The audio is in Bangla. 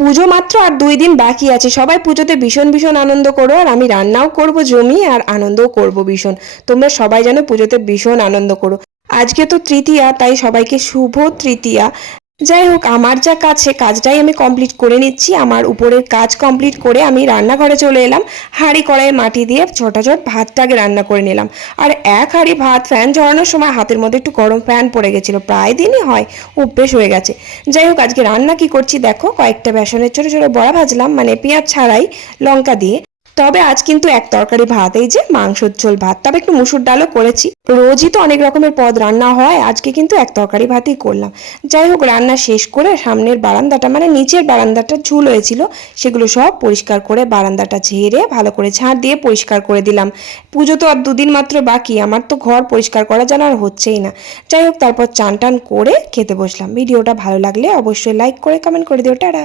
পুজো মাত্র আর দুই দিন বাকি আছে। সবাই পুজোতে ভীষণ ভীষণ আনন্দ করো আর আমি রান্নাও করব জমি আর আনন্দও করব ভীষণ। তোমরা সবাই যেন পুজোতে ভীষণ আনন্দ করো। আজকে তো তৃতীয়া, তাই সবাইকে শুভ তৃতীয়া। যাই হোক, আমার যা কাজ সে কাজটাই আমি কমপ্লিট করে নিচ্ছি। আমার উপরের কাজ কমপ্লিট করে আমি রান্নাঘরে চলে এলাম। হাঁড়ি কড়াইয়ে মাটি দিয়ে ছোটাছট ভাতটাকে রান্না করে নিলাম। আর এক হাঁড়ি ভাত ফ্যান ঝরানোর সময় হাতের মধ্যে একটু গরম ফ্যান পড়ে গেছিল। প্রায় দিনই হয়, অভ্যেস হয়ে গেছে। যাই হোক, আজকে রান্না কি করছি দেখো, কয়েকটা বেসনের ছোটো ছোটো বড়া ভাজলাম। মানে পেঁয়াজ ছাড়াই লঙ্কা দিয়ে। তবে আজ কিন্তু এক তরকারি ভাত, এই যে মাংসর ঝোল ভাত। তবে একটু মুসুর ডালও করেছি। রোজই তো অনেক রকমের পদ রান্না হয়, আজকে কিন্তু এক তরকারি ভাতই করলাম। যাই হোক, রান্না শেষ করে সামনের বারান্দাটা মানে নিচের বারান্দাটা ঝুল হয়েছিল, সেগুলো সব পরিষ্কার করে বারান্দাটা ঝেড়ে ভালো করে ঝাড় দিয়ে পরিষ্কার করে দিলাম। পুজো তো আর দুদিন মাত্র বাকি, আমার তো ঘর পরিষ্কার করা যেন আর হচ্ছেই না। যাই হোক, তারপর চান টান করে খেতে বসলাম। ভিডিওটা ভালো লাগলে অবশ্যই লাইক করে কমেন্ট করে দিও। টাটা!